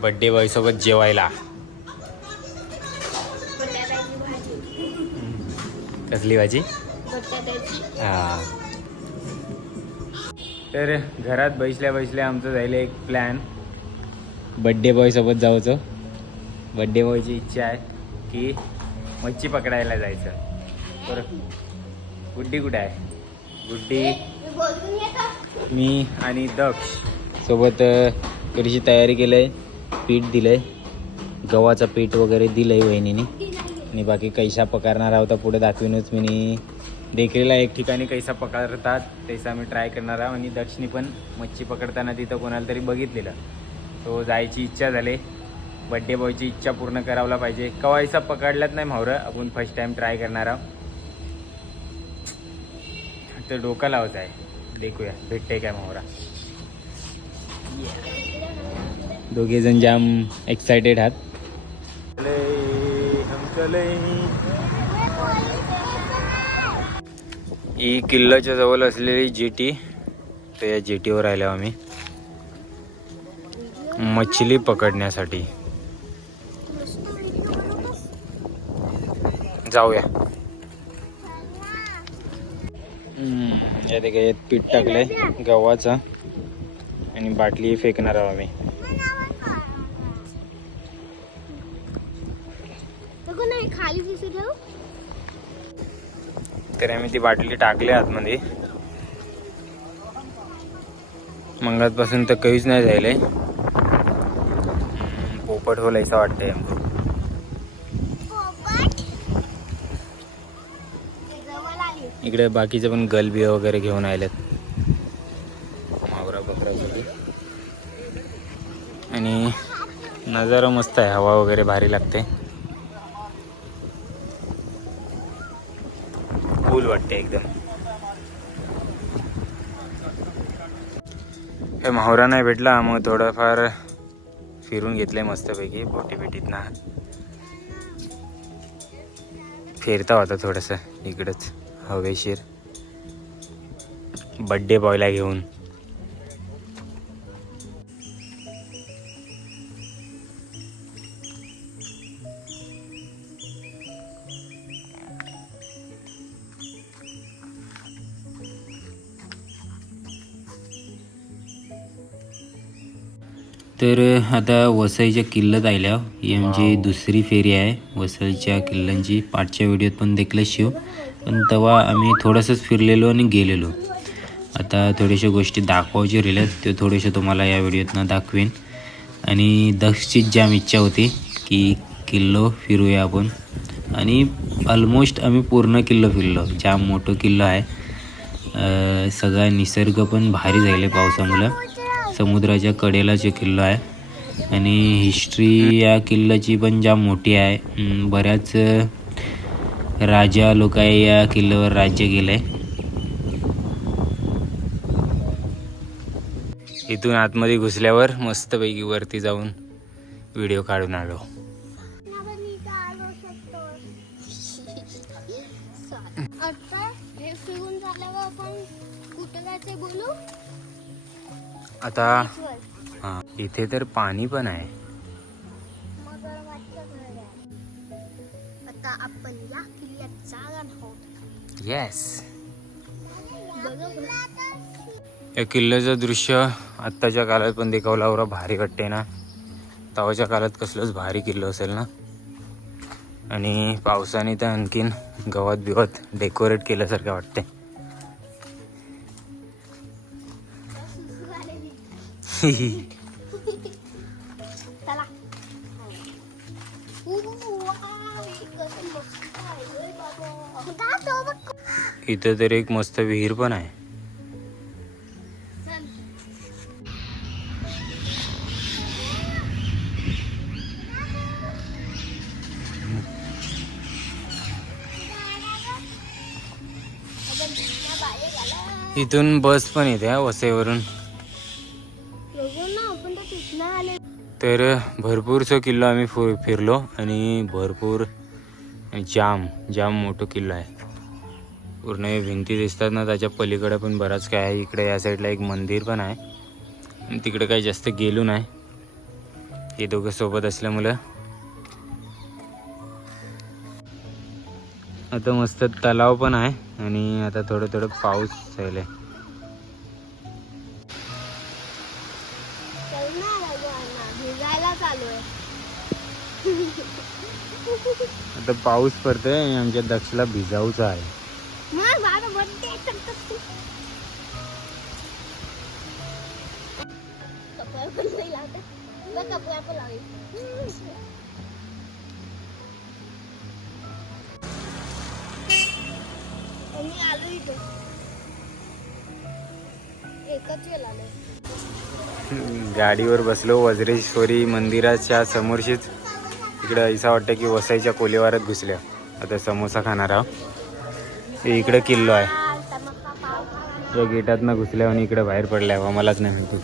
Birthday boy सोबत जेवायला. कसली भाजी? हा. तर घरात बसल्या बसल्या आमचं झालं एक प्लॅन बड्डे बॉय सोबत जाऊचं. बड्डे बॉयची इच्छा आहे की मच्छी पकडायला जायचं. तर गुड्डी कुठे आहे? गुड्डी मी आणि दक्ष. सोबत थोडीशी तयारी केलं आहे पीठ दिलं आहे गव्हाचं पीठ वगैरे दिलं आहे वहिनीने. आणि बाकी कैसा पकारणार आहोत पुढे दाखवीनच मी. देखरीला एक ठिकाणी कैसा पकडतात तैसा मी ट्राय करणार आहोत आणि दक्षिणी पण मच्छी पकडताना तिथं कोणाला तरी बघितलेलं. तो जायची इच्छा झाली. बड्डे बॉयची इच्छा पूर्ण करावला पाहिजे. कवायसा पकडलाच नाही म्हावरं आपण फर्स्ट टाइम ट्राय करणार आहोत. तर डोका लावायचं आहे. देखूया भेटते काय म्हावरा दोघेजण जाम एक्सायटेड आहात. ही किल्ल्याच्या जवळ असलेली जेटी तर या जेटीवर आलो आम्ही. मछली पकडण्यासाठी. जाऊया. हम्म, या ठिकाणी यात पीठ टाकलंय गव्हाचं. आणि बाटली फेकणार आहोत आम्ही. खाली दिसू ठेव तर आम्ही ती बाटली टाकली आतमध्ये. मंगातपासून तर काहीच नाही झालंय पोपट होल असं वाटतंय इकडे बाकीचे पण गलबी वगैरे घेऊन आलेत. मावरा बकरा बकरी आणि नजारा मस्त आहे हवा वगैरे भारी लागते. वाटते एकदम हे माहुरा नाही भेटला मग थोडंफार फिरून घेतलंय मस्तपैकी बोटी बिटीत ना. फिरता होता थोडंसं इकडंच हवेशीर. बड्डे बॉयला घेऊन. तर आता वसईच्या किल्ल्यात आल्या ही आमची दुसरी फेरी आहे. वसईच्या किल्ल्यांची पाठच्या व्हिडिओत पण देखलं शिव. पण तेव्हा आम्ही थोडंसंच फिरलेलो आणि गेलेलो. आता थोड्याशा गोष्टी दाखवायच्या राहिल्यात. ते थोडेसे तुम्हाला या व्हिडिओतनं दाखवेन. आणि दक्षची जाम इच्छा होती की किल्लो फिरूया आपण. आणि ऑलमोस्ट आम्ही पूर्ण किल्लो फिरलो. जाम मोठं किल्लो आहे सगळा निसर्ग पण भारी झाले पावसामुळं. समुद्राच्या कडेला जो किल्ला आहे. आणि हिस्ट्री या किल्ल्याची पण जाम मोठी आहे. बऱ्याच राजा लोक आहे या किल्ल्यावर राज्य केलंय. इथून आतमध्ये घुसल्यावर मस्तपैकी वरती जाऊन व्हिडिओ काढून आलो. आता हे फिरून झाल्यावर आपण कुठं जायचं बोलू? आता. हां इथे तर पाणी पण आहे. आता आपण या किल्ल्यात जाणार आहोत. येस या किल्ल्याचं दृश्य आत्ताच्या काळात पण देखावला. एवढा भारी वाटते ना. तवाच्या काळात कसलंच भारी किल्लं असेल ना. आणि पावसाने तर आणखीन गवत बिवत डेकोरेट केल्यासारखं वाटते इथं तर एक मस्त विहीर पण आहे. इथून बस पण येते वसईवरून. तर तिथनं किल्ला किल्लो आम्ही फु फिरलो आणि भरपूर जाम जाम मोठं किल्लो आहे. पूर्ण भिंती दिसतात ना त्याच्या पलीकडे पण बराच काय आहे. इकडे या साईडला एक मंदिर पण आहे. आणि तिकडे काही जास्त गेलो नाही. हे दोघं सोबत असल्यामुळं. आता मस्त तलाव पण आहे आणि आता थोडं थोडं पाऊस झालं आहे आता पाऊस पडतोय आणि आमच्या दक्षला भिजाऊचा आहे. गाडीवर बसलो वज्रेश्वरी मंदिराच्या समोरशीच इकडं असं वाटतं की वसईच्या कोलेवारात घुसल्या. आता समोसा खाणार आहोत. हे इकडं किल्लो आहे. या गेटातनं घुसल्या आणि इकडं बाहेर पडल्या मलाच नाही म्हणतो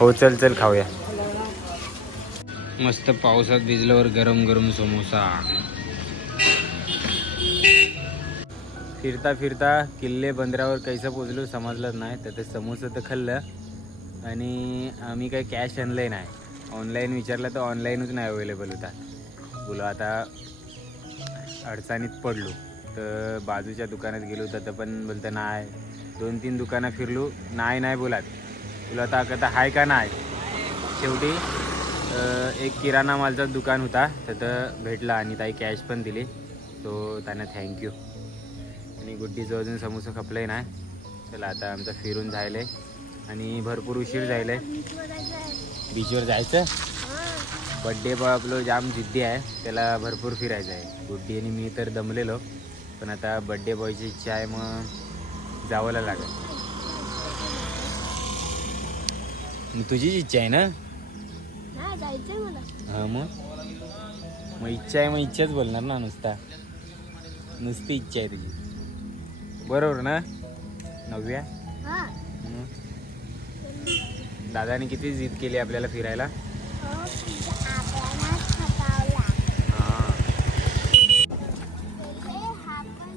हो चल चल खाऊया. मस्त पावसात भिजल्यावर गरम गरम समोसा. फिरता फिरता किल्ले बंदरावर कैसं पोचलो समजलं नाही. तर ते समोसा तर खाल्लं. आणि आम्ही काही कॅश आणलंय नाही. ऑनलाईन विचारलं तर ऑनलाईनच नाही अवेलेबल होता. बोलो आता अडचणीत पडलो. तर बाजूच्या दुकानात गेलो तर पण बोलतं नाही. दोन तीन दुकानं फिरलो नाही नाही बोलात. बोला आता आता हाय का नाही? शेवटी एक किराणा मालचाच दुकान होता तिथं भेटला आणि ताई कॅश पण दिली. तो त्यांना थँक्यू आणि गुड्डीचं अजून समोसा खपलंय नाही. चला आता आमचं फिरून जायलंय आणि भरपूर उशीर जायलंय बीचवर जायचं? बड्डे बॉय आपलं जाम जिद्दी आहे. त्याला भरपूर फिरायचं आहे. गुड्डी आणि मी तर दमलेलो. पण आता बड्डे बॉयची इच्छा आहे मग जावंला लागेल. तुझीच इच्छा आहे ना? हा मग? मग इच्छा आहे मग इच्छाच बोलणार ना नुसता. नुसती इच्छा आहे तुझी. बरोबर ना? हा. मग दादाने किती जिद केली आपल्याला फिरायला?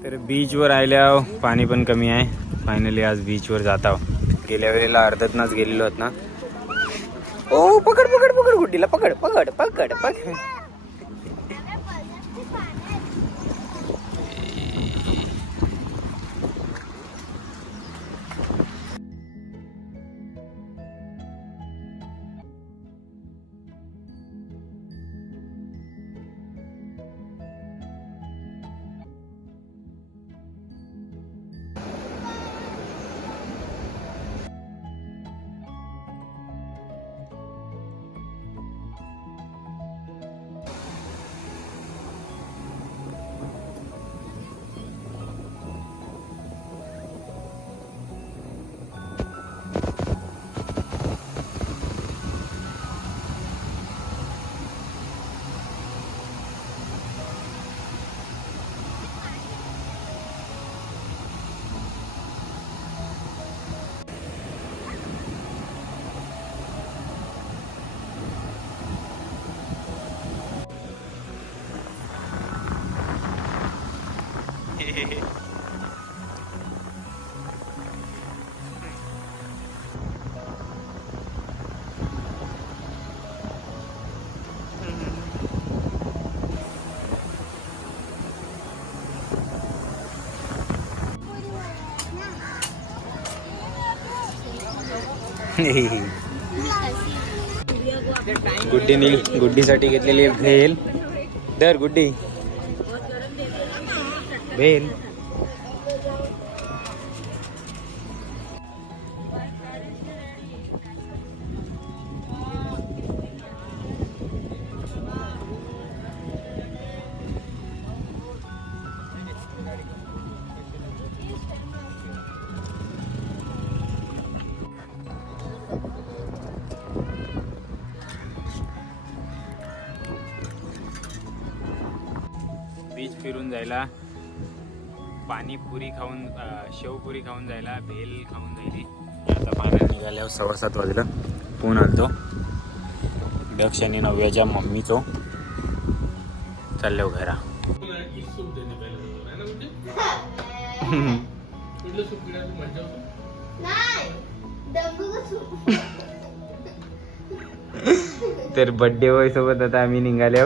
तर बीचवर आल्यावर पाणी पण कमी आहे. फायनली आज बीचवर जात आहो गेल्या वेळेला अर्ध्यातनाच गेलेलो आहोत ना. ओ पकड पकड पकड गुड्डीला पकड पकड पकड पकड. गुड्डीने गुड्डीसाठी घेतलेली आहे भेल. दर गुड्डी. भेल. फिरून जायला. पाणीपुरी खाऊन शेवपुरी खाऊन जायला भेल खाऊन जायली. आता पाण्यात निघाल्यावर सव्वा सात वाजलं. फोन आलतो. दक्ष आणि नव्याच्या मम्मीचो. चाललो घरा. तर बड्डे बॉय सोबत आता आम्ही निघाले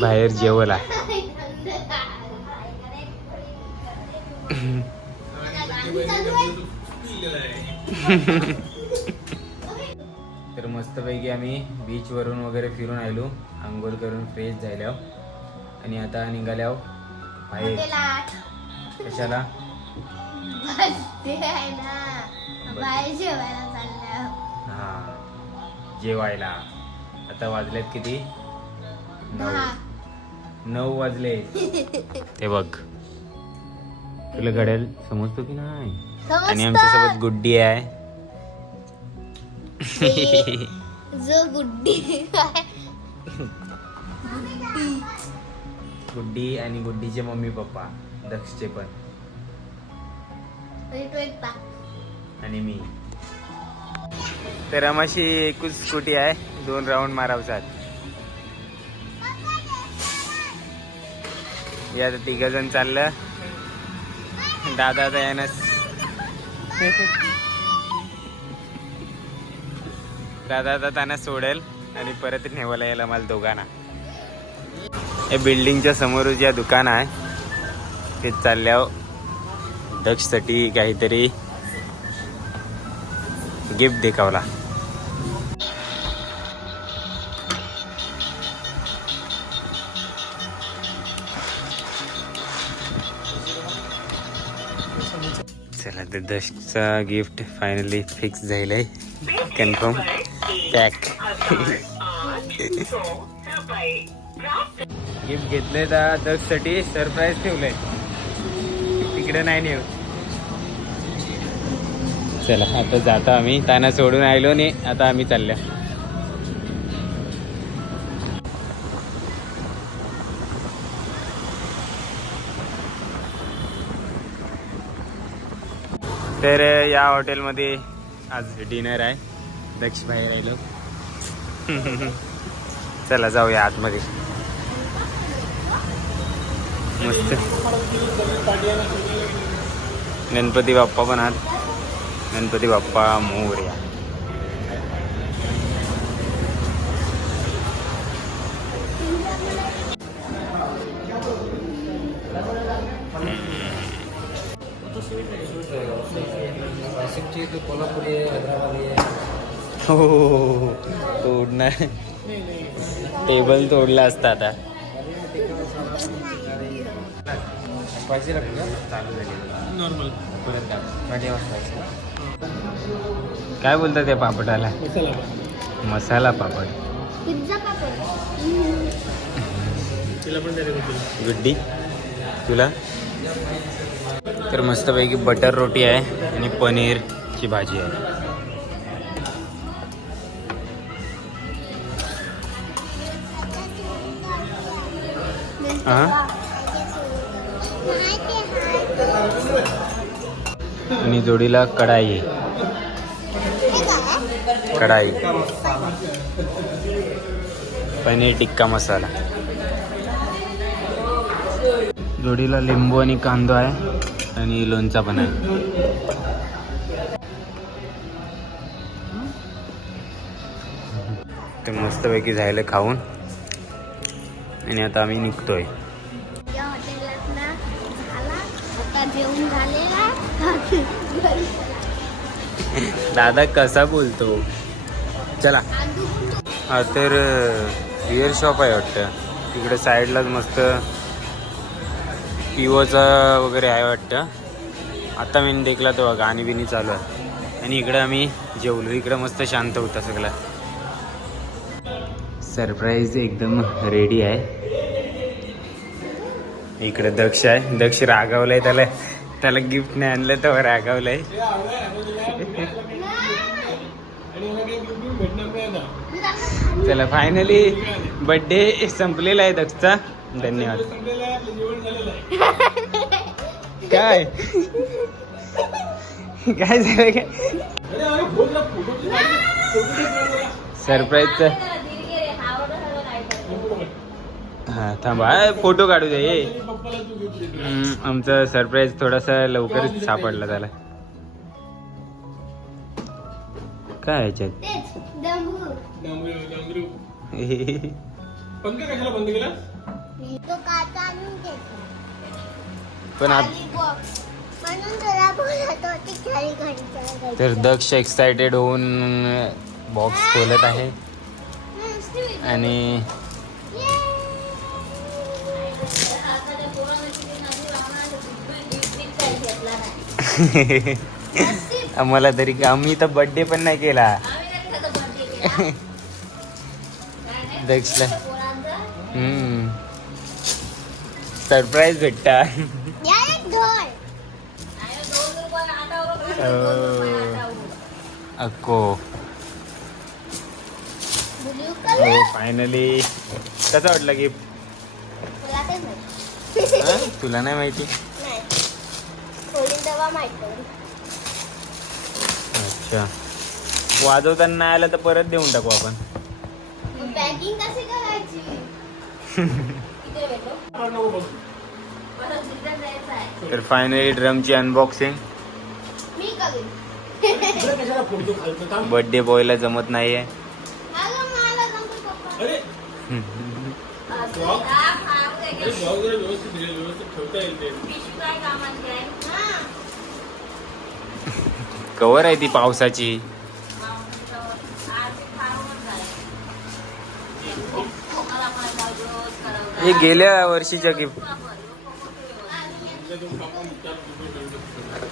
बाहेर जेवला तर मस्तपैकी आम्ही बीच वरून वगैरे फिरून आलो. आंघोळ करून फ्रेश झाल्या आणि आता निघाल्या आहो बाहेर कशाला? बाहेर जेवायला चाललं हा. जेवायला. आता वाजलेत किती? दहा. नऊ. नऊ वाजले. ते बघ. तुला घड्याल समजतो की नाही? आणि आमच्यासोबत गुड्डी आहे. जो गुड्डी आहे. गुड्डी. आणि गुड्डीचे मम्मी पप्पा. दक्षचे पण. वेट पा आणि मी. तर आमाशी एकच स्कूटी आहे दोन राऊंड मारावसात. या तिघ जण चाललं. दादा आता यानच. दादा आता त्यांना सोडेल आणि परत नेवायला यायला मला दोघांना. या बिल्डिंगच्या समोर जे दुकान आहे ते चालल्या दक्षसाठी काहीतरी गिफ्ट देखावला. चला तर दशचा गिफ्ट फायनली फिक्स झालंय. कन्फर्म पॅक गिफ्ट घेतलंय तर दशसाठी सरप्राईज ठेवलंय. तिकडे नाही नेऊ चला आता जातो आम्ही. त्यांना सोडून आलो नाही आता आम्ही चालल्या तर या हॉटेलमध्ये आज डिनर आहे. दक्ष भाई राहिलो. चला जाऊया आतमध्ये. मस्त. गणपती बाप्पा पण आहात गणपती बाप्पा मोरया. कोल्हापुरी आहे हैदराबादी आहे हो तोडणार. टेबल तोडला असता आता. नॉर्मल काय बोलतात त्या पापडाला? मसाला पापड. पिझ्झा पापड. तिला पण तरी गुड्डी? तुला? तर मस्तपैकी बटर रोटी आहे आणि पनीरची भाजी आहे. हा? आणि जोडीला कढाई. कढाई. पनीर टिक्का मसाला. जोडीला लिंबू आणि कांदा आहे आणि लोणचा पण आहे. ते मस्तपैकी झालं खाऊन. आणि आता आम्ही निघतोय. या हॉटेलात ना झाला. आता जेवण झालेला दादा कसा बोलतो? चला. हा तर बिअर शॉप आहे वाटतं. तिकडे साईडलाच मस्त पिओचा वगैरे आहे वाटतं. आता मी देखला तेव्हा गाणी बिनी चालू आहे. आणि इकडं आम्ही जेवलो. इकडं मस्त शांत होता सगळा. सरप्राईज एकदम रेडी आहे. इकडे दक्ष आहे. दक्ष रागावलाय त्याला. त्याला गिफ्ट नाही आणलं तर रागावलंय. चला फायनली बर्थडे संपलेला आहे दक्षचा. धन्यवाद. काय? काय झालं काय? सरप्राईजचा हा थांबा फोटो काढू दे आमचा सरप्राईज थोडासा लवकरच सापडला त्याला. काय आहे याच्यात? तेच डंबू पंखा कशाला बंद केला तो काचा आणून घेतो पण तर दक्ष एक्सायटेड होऊन बॉक्स खोलत आहे. आणि आम्हाला तरी आम्ही तर बर्थडे पण नाही केला. दक्षला हम्म. सरप्राईज भेटता. ब्ल्यू हो फायनली कसा वाटला गिफ्ट माहिती. तुला नाही माहिती? माहीत. अच्छा. वाजवताना नाही आलं तर परत देऊन टाकू आपण. मग पॅकिंग कशी करायची? तर फायनली ड्रमची अनबॉक्सिंग मी करीन. बर्थडे बॉयला जमत नाहीये. अगं मला पप्पा. हा कवर आहे ती पावसाची? हे गेल्या वर्षीच्या गिफ्ट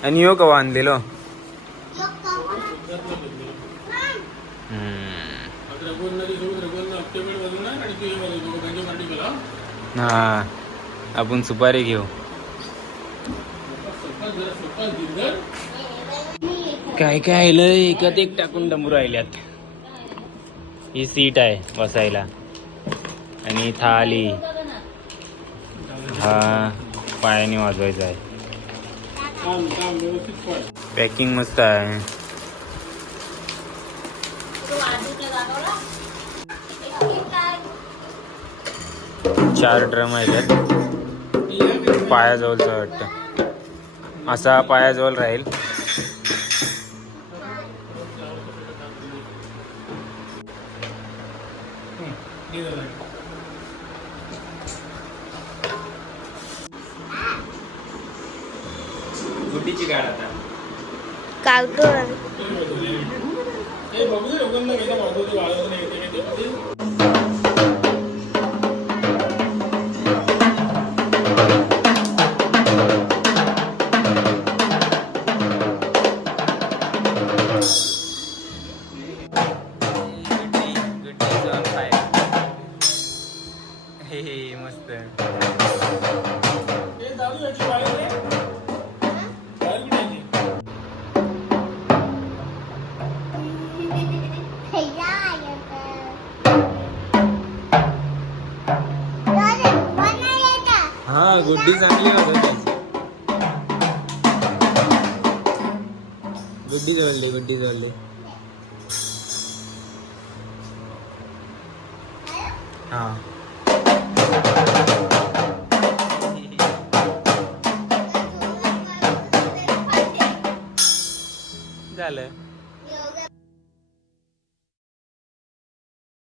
आणि यो कवा आणलेलो? हा आपण सुपारी घेऊ. काय काय आलं? एकात एक टाकून डंबू राहिल्यात. ही सीट आहे बसायला. आणि थाली हा पायाने वाजवायचा आहे. पॅकिंग मस्त आहे. चार ड्रम आहेत. पायाजवळचं वाटतं. असा पायाजवळ राहील. गुड्डीची गाड आता कागदोर हा गुड्डी चांगली होत गुड्डी जवळली गुड्डी जवळली